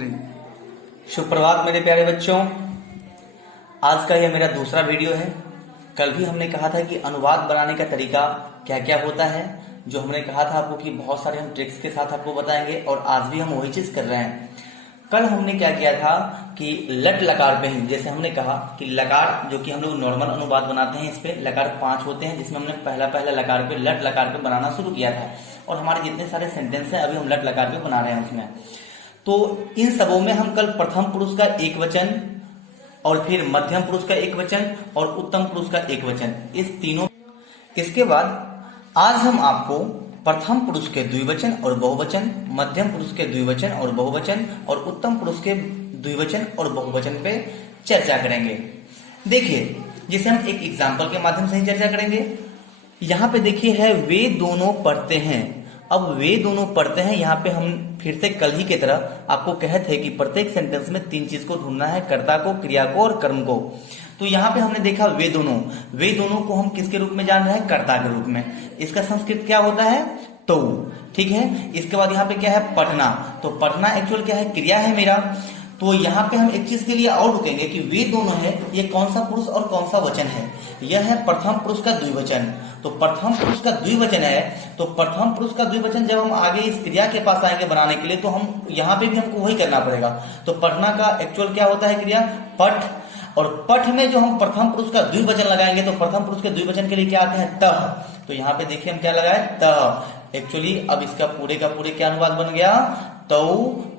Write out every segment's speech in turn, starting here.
3। सुप्रभात मेरे प्यारे बच्चों, आज का यह मेरा दूसरा वीडियो है। कल भी हमने कहा था कि अनुवाद बनाने का तरीका क्या क्या होता है, जो हमने कहा था आपको कि बहुत सारे हम ट्रिक्स के साथ आपको बताएंगे, और आज भी हम वही चीज कर रहे हैं। कल हमने क्या किया था कि लट लकार पे ही, जैसे हमने कहा कि लकार जो कि हम लोग नॉर्मल अनुवाद बनाते हैं, इस पे लकार 5 होते हैं, जिसमें हमने पहला लकार पे लट लकार पे बनाना शुरू किया था, और हमारे जितने सारे सेंटेंस हैं अभी हम लट लकार पे बना रहे हैं उसमें। तो इन सबों में हम कल प्रथम पुरुष का एक वचन, और फिर मध्यम पुरुष का एक वचन, और उत्तम पुरुष का एक वचन, इस तीनों। इसके बाद आज हम आपको प्रथम पुरुष के द्विवचन और बहुवचन, मध्यम पुरुष के द्विवचन और बहुवचन, और उत्तम पुरुष के द्विवचन और बहुवचन पे चर्चा करेंगे। देखिए, जिसे हम एक एग्जाम्पल के माध्यम से ही चर्चा करेंगे। यहाँ पे देखिए है वे दोनों पढ़ते हैं। अब वे दोनों पढ़ते हैं, यहाँ पे हम फिर से कल ही की तरह आपको कहे थे कि प्रत्येक सेंटेंस में 3 चीज को ढूंढना है, कर्ता को, क्रिया को और कर्म को। तो यहाँ पे हमने देखा वे दोनों को हम किसके रूप में जान रहे हैं? कर्ता के रूप में। इसका संस्कृत क्या होता है? तो। ठीक है। इसके बाद यहाँ पे क्या है? पढ़ना। तो पढ़ना एक्चुअल क्या है? क्रिया है मेरा। तो यहाँ पे हम एक चीज के लिए और रुकेंगे कि वे दोनों है, ये कौन सा पुरुष और कौन सा वचन है? यह है प्रथम पुरुष का द्विवचन। तो प्रथम पुरुष का द्विवचन है, तो प्रथम पुरुष का द्विवचन जब हम आगे इस क्रिया के पास आएंगे बनाने के लिए, तो हम यहाँ पे भी हमको वही करना पड़ेगा। तो पढ़ना का एक्चुअल क्या होता है? क्रिया पठ। और पठ में जो हम प्रथम पुरुष का द्विवचन लगाएंगे, तो प्रथम पुरुष के द्विवचन के लिए क्या आते हैं? तह। तो यहाँ पे देखिए हम क्या लगाए? तह। एक्चुअली अब इसका पूरे का पूरे क्या अनुवाद बन गया? तौ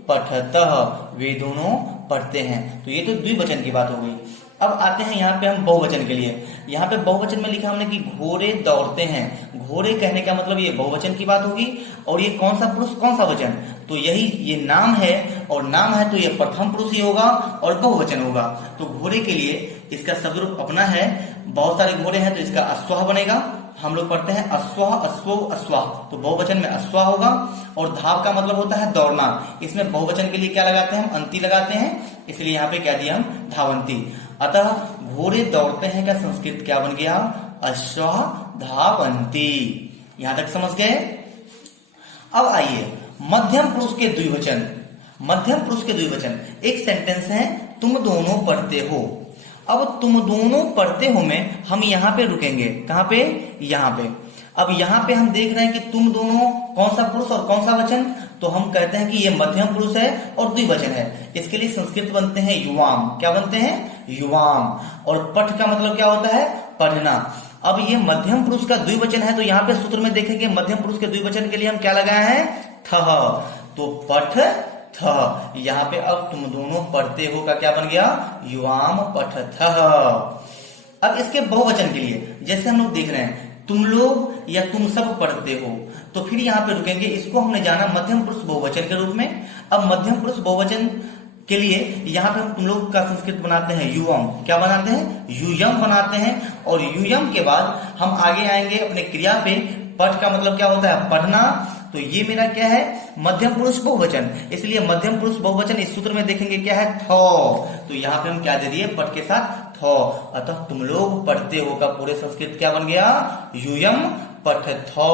पठतः, वे दोनों पढ़ते हैं। तो ये तो द्विवचन की बात हो गई। अब आते हैं यहाँ पे हम बहुवचन के लिए। यहाँ पे बहुवचन में लिखा हमने कि घोड़े दौड़ते हैं। घोड़े कहने का मतलब ये बहुवचन की बात होगी, और ये कौन सा पुरुष कौन सा वचन? तो यही ये नाम है, और नाम है तो ये प्रथम पुरुष ही होगा और बहुवचन होगा। तो घोड़े के लिए इसका शब्द रूप अपना है। बहुत सारे घोड़े हैं तो इसका अश्वाह बनेगा। हम लोग पढ़ते हैं अश्वाह, अश्वो, अश्वाह, तो बहुवचन में अश्वाह होगा। और धाव का मतलब होता है दौड़ना। इसमें बहुवचन के लिए क्या लगाते हैं? हम अंति लगाते हैं, इसलिए यहाँ पे क्या दिया हम? धावंती। अतः घोड़े दौड़ते हैं का संस्कृत क्या बन गया? अश्वाह धावंती। यहां तक समझ गए? अब आइए मध्यम पुरुष के द्विवचन। मध्यम पुरुष के द्विवचन एक सेंटेंस है, तुम दोनों पढ़ते हो। अब तुम दोनों पढ़ते हो में हम यहाँ पे रुकेंगे। कहाँ पे? यहाँ पे। अब यहाँ पे हम देख रहे हैं कि तुम दोनों कौन सा पुरुष और कौन सा वचन? तो हम कहते हैं कि ये मध्यम पुरुष है और द्विवचन है। इसके लिए संस्कृत बनते हैं युवाम। क्या बनते हैं? युवाम। और पठ का मतलब क्या होता है? पढ़ना। अब ये मध्यम पुरुष का द्विवचन है, तो यहाँ पे सूत्र में देखेंगे मध्यम पुरुष के द्विवचन के लिए हम क्या लगाए हैं? थह। तो पठ थ। यहाँ पे अब तुम दोनों पढ़ते हो का क्या बन गया? युवाम पठथः। अब इसके बहुवचन के लिए जैसे हम लोग देख रहे हैं तुम लोग या तुम सब पढ़ते हो, तो फिर यहाँ पे रुकेंगे। इसको हमने जाना मध्यम पुरुष बहुवचन के रूप में। अब मध्यम पुरुष बहुवचन के लिए यहाँ पे हम तुम लोग का संस्कृत बनाते हैं युवम। क्या बनाते हैं? यूयम बनाते हैं। और यूयम के बाद हम आगे आएंगे अपने क्रिया पे। पठ का मतलब क्या होता है? पढ़ना। तो ये मेरा क्या है? मध्यम पुरुष बहुवचन। इसलिए मध्यम पुरुष बहुवचन इस सूत्र में देखेंगे क्या है? थो। तो यहाँ पे हम क्या दे दिए? पठ के साथ थो। अतः तुम लोग पढ़ते हो का पूरे संस्कृत क्या बन गया? यूयम पठथो।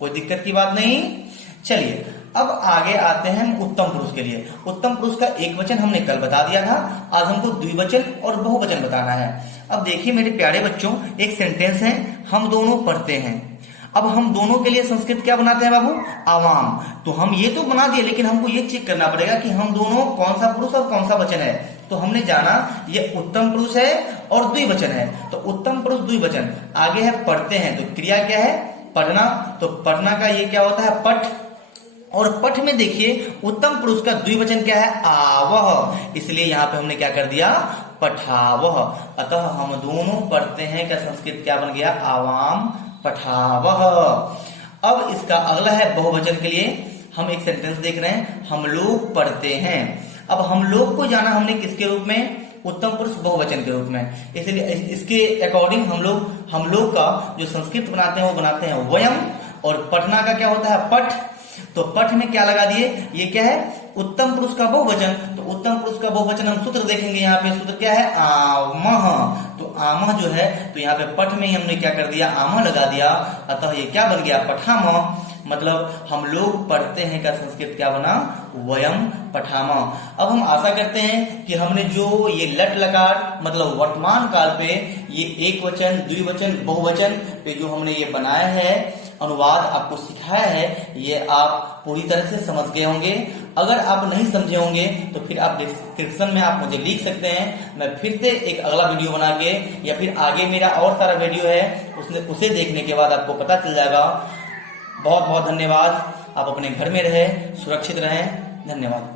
कोई दिक्कत की बात नहीं। चलिए अब आगे आते हैं उत्तम पुरुष के लिए। उत्तम पुरुष का एक वचन हमने कल बता दिया था, आज हमको द्विवचन और बहुवचन बताना है। अब देखिए मेरे प्यारे बच्चों, एक सेंटेंस है, हम दोनों पढ़ते हैं। अब हम दोनों के लिए संस्कृत क्या बनाते हैं बाबू? आवाम। तो हम ये तो बना दिए, लेकिन हमको ये चेक करना पड़ेगा कि हम दोनों कौन सा पुरुष और कौन सा वचन है। तो हमने जाना ये उत्तम पुरुष है और द्विवचन है। तो उत्तम पुरुष द्विवचन। आगे है पढ़ते हैं, तो क्रिया क्या है? पढ़ना। तो पढ़ना का ये क्या होता है? पठ। और पठ में देखिए उत्तम पुरुष का द्विवचन क्या है? आवह। इसलिए यहाँ पे हमने क्या कर दिया? पठावह। अतः हम दोनों पढ़ते हैं का संस्कृत क्या बन गया? आवाम पठावह। अब इसका अगला है बहुवचन के लिए। हम एक सेंटेंस देख रहे हैं, हम लोग पढ़ते हैं। अब हम लोग को जाना हमने किसके रूप में? उत्तम पुरुष बहुवचन के रूप में। इसलिए इसके अकॉर्डिंग हम लोग का जो संस्कृत बनाते हैं वो बनाते हैं वयम। और पढ़ना का क्या होता है? पठ। तो पठ में क्या लगा दिए? ये क्या है? उत्तम पुरुष का बहुवचन। तो उत्तम पुरुष का बहुवचन हम सूत्र देखेंगे। यहाँ पे सूत्र क्या है? आमह। तो आमह जो है, तो यहाँ पे पठ में ही हमने क्या कर दिया? आमह लगा दिया। अतः ये क्या बन गया? पठामह। मतलब हम लोग पढ़ते हैं का संस्कृत क्या बना, वयम पठामा। अब हम आशा करते हैं कि हमने जो ये लट लकार मतलब वर्तमान काल पे ये एक वचन, द्विवचन, बहुवचन पे जो हमने ये बनाया है, अनुवाद आपको सिखाया है, ये आप पूरी तरह से समझ गए होंगे। अगर आप नहीं समझे होंगे तो फिर आप डिस्क्रिप्शन में आप मुझे लिख सकते हैं, मैं फिर से एक अगला वीडियो बना के, या फिर आगे मेरा और सारा वीडियो है उसे देखने के बाद आपको पता चल जाएगा। बहुत बहुत धन्यवाद। आप अपने घर में रहें, सुरक्षित रहें। धन्यवाद।